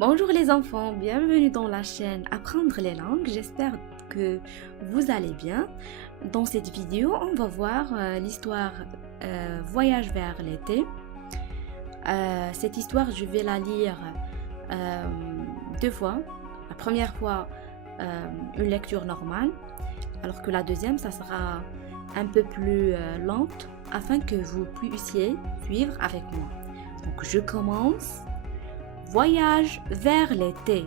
Bonjour les enfants, bienvenue dans la chaîne Apprendre les langues. J'espère que vous allez bien. Dans cette vidéo, on va voir l'histoire Voyage vers l'été. Cette histoire, je vais la lire deux fois. La première fois, une lecture normale, alors que la deuxième, ça sera un peu plus lente afin que vous puissiez suivre avec moi. Donc, je commence. Voyage vers l'été.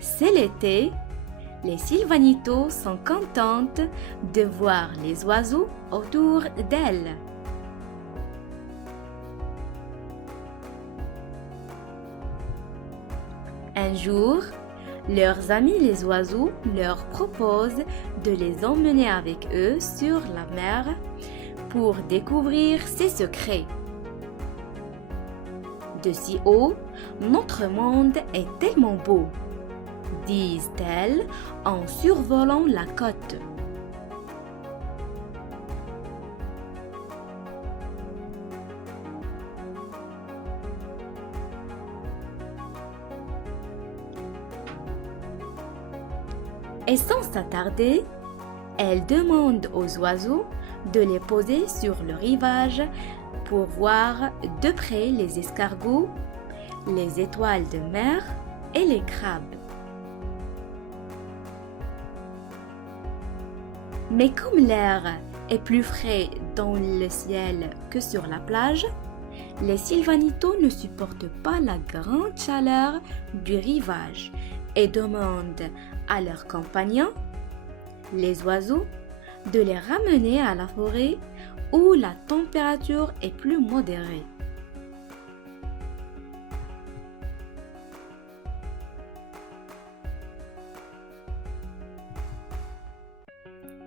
C'est l'été. Les Sylvanitos sont contentes de voir les oiseaux autour d'elles. Un jour, leurs amis les oiseaux leur proposent de les emmener avec eux sur la mer pour découvrir ses secrets. De si haut, notre monde est tellement beau, disent-elles en survolant la côte. Et sans s'attarder, elle demande aux oiseaux de les poser sur le rivage pour voir de près les escargots, les étoiles de mer et les crabes. Mais comme l'air est plus frais dans le ciel que sur la plage, les Sylvanitos ne supportent pas la grande chaleur du rivage et demandent à leurs compagnons, les oiseaux, de les ramener à la forêt où la température est plus modérée.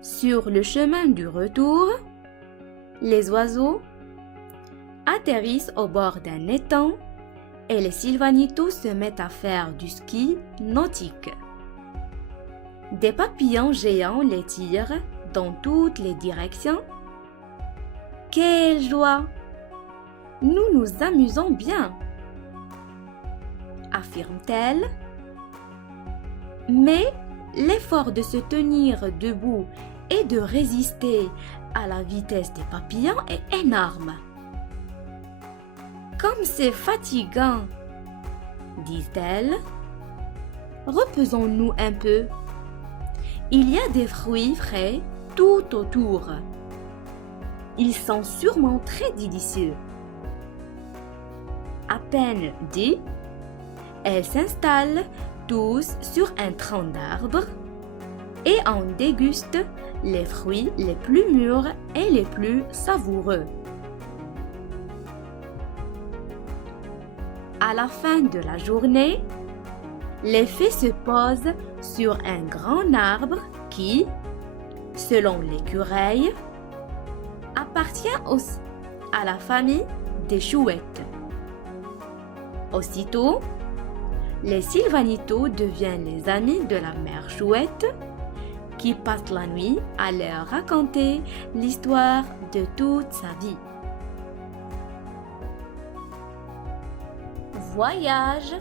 Sur le chemin du retour, les oiseaux atterrissent au bord d'un étang et les Sylvanitos se mettent à faire du ski nautique. Des papillons géants les tirent dans toutes les directions. Quelle joie! Nous nous amusons bien, affirme-t-elle. Mais l'effort de se tenir debout et de résister à la vitesse des papillons est énorme. Comme c'est fatigant, disent-elles, reposons-nous un peu. Il y a des fruits frais tout autour. Ils sont sûrement très délicieux. À peine dit, elles s'installent tous sur un tronc d'arbre et en dégustent les fruits les plus mûrs et les plus savoureux. À la fin de la journée, les fées se posent sur un grand arbre qui, selon l'écureuil, appartient à la famille des chouettes. Aussitôt, les Sylvanitos deviennent les amis de la mère chouette qui passe la nuit à leur raconter l'histoire de toute sa vie. Voyage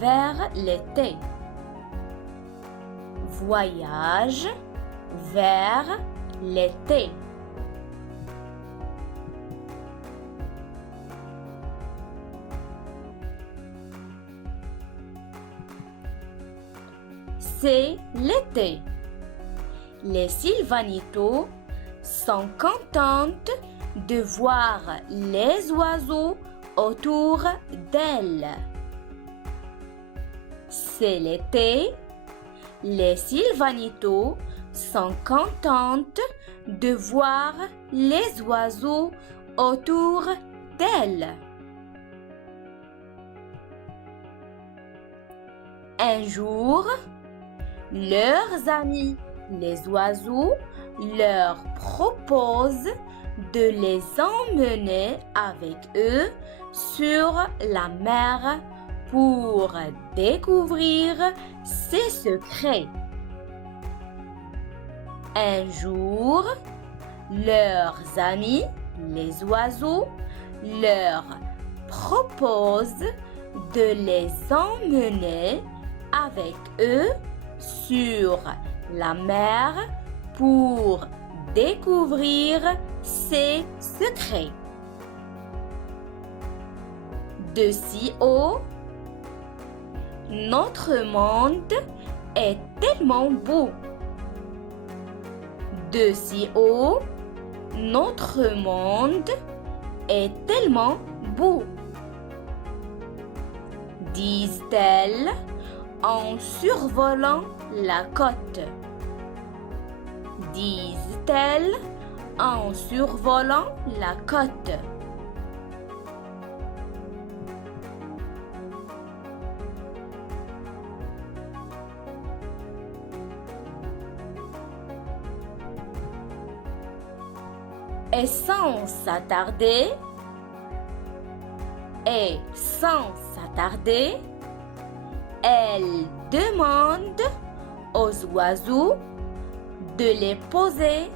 vers l'été. Voyage vers l'été. C'est l'été. Les Sylvanitos sont contentes de voir les oiseaux autour d'elles. C'est l'été. Les Sylvanitos sont contentes de voir les oiseaux autour d'elles. Un jour, leurs amis, les oiseaux, leur proposent de les emmener avec eux sur la mer pour découvrir ses secrets. Un jour, leurs amis, les oiseaux, leur proposent de les emmener avec eux sur la mer pour découvrir ses secrets. De si haut, notre monde est tellement beau. De si haut, notre monde est tellement beau, disent-elles en survolant la côte. Disent-elles en survolant la côte. Et sans s'attarder, elle demande aux oiseaux de les poser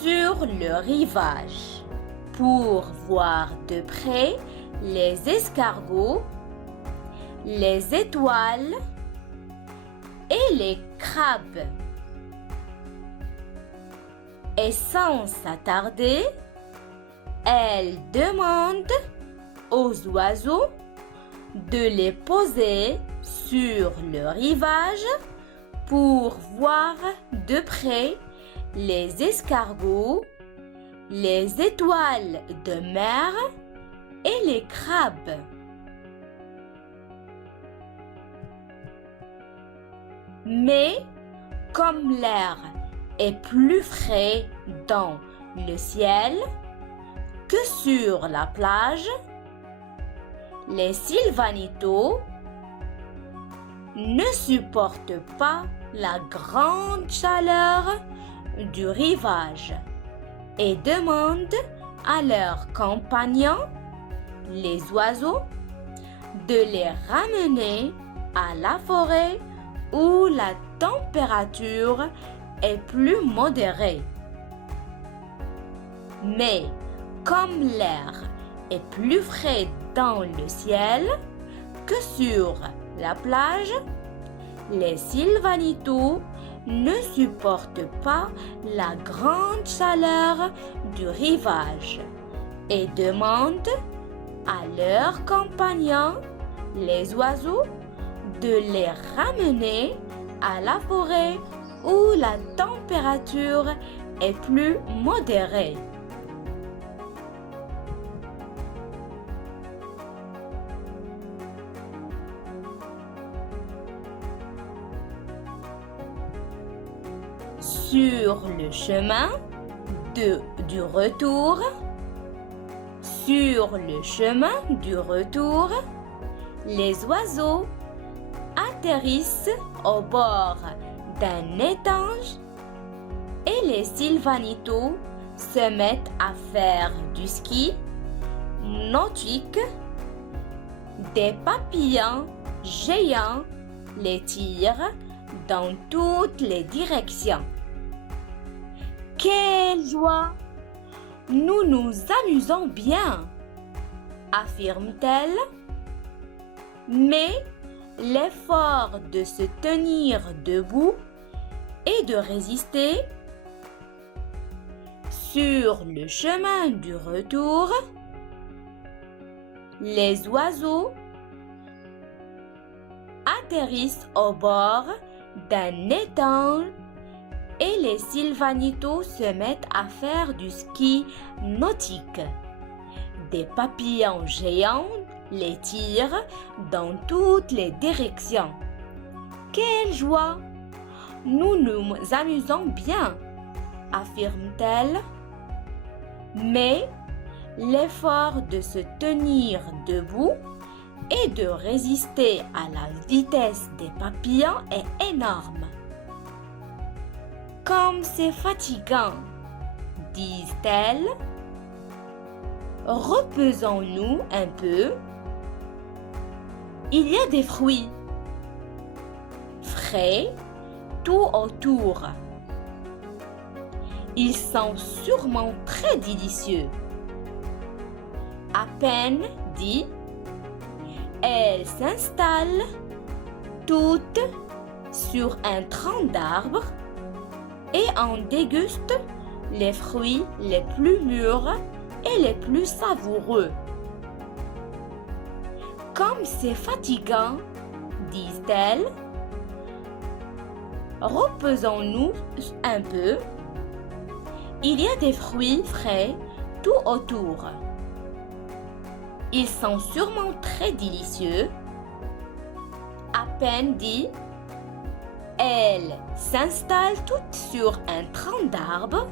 sur le rivage pour voir de près les escargots, les étoiles et les crabes. Et sans s'attarder, elle demande aux oiseaux de les poser sur le rivage pour voir de près les escargots, les étoiles de mer et les crabes. Mais comme l'air est plus frais dans le ciel que sur la plage, les sylvanitos ne supportent pas la grande chaleur du rivage et demandent à leurs compagnons, les oiseaux, de les ramener à la forêt où la température est plus modérée. Mais comme l'air est plus frais dans le ciel que sur la plage, les sylvanitos ne supportent pas la grande chaleur du rivage et demandent à leurs compagnons, les oiseaux, de les ramener à la forêt où la température est plus modérée. Sur le chemin du retour, les oiseaux atterrissent au bord d'un étange et les sylvanitos se mettent à faire du ski nautique. Des papillons géants les tirent dans toutes les directions. Quelle joie! Nous nous amusons bien, affirme-t-elle. Mais l'effort de se tenir debout et de résister sur le chemin du retour, les oiseaux atterrissent au bord d'un étang et les sylvanitos se mettent à faire du ski nautique. Des papillons géants les tirent dans toutes les directions. Quelle joie! Nous nous amusons bien, affirme-t-elle. Mais l'effort de se tenir debout et de résister à la vitesse des papillons est énorme. Comme c'est fatigant, disent-elles. Reposons-nous un peu. Il y a des fruits frais tout autour. Ils sont sûrement très délicieux. À peine dit, elles s'installent toutes sur un tronc d'arbre et en dégustent les fruits les plus mûrs et les plus savoureux. Comme c'est fatigant, disent-elles, reposons-nous un peu. Il y a des fruits frais tout autour. Ils sont sûrement très délicieux. À peine dit, elles s'installent toutes sur un tronc d'arbre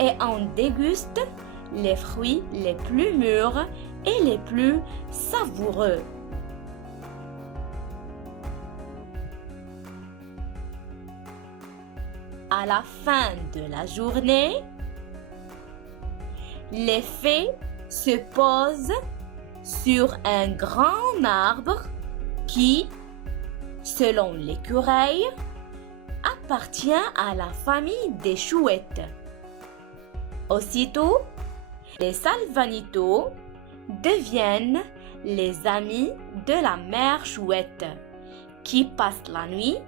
et en dégustent les fruits les plus mûrs et les plus savoureux. À la fin de la journée, les fées se posent sur un grand arbre qui, selon l'écureuil, appartient à la famille des chouettes. Aussitôt, les salvanitos deviennent les amis de la mère chouette qui passe la nuit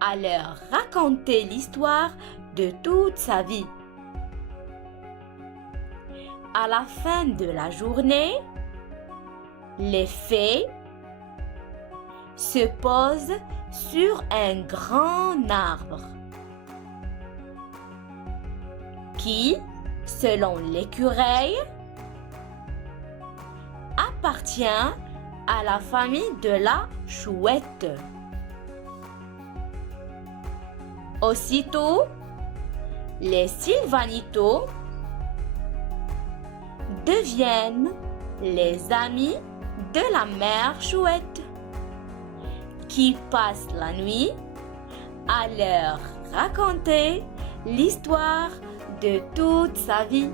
à leur raconter l'histoire de toute sa vie. À la fin de la journée, les fées se posent sur un grand arbre qui, selon l'écureuil, appartient à la famille de la chouette. Aussitôt, les sylvanitos deviennent les amis de la mère chouette qui passe la nuit à leur raconter l'histoire de toute sa vie.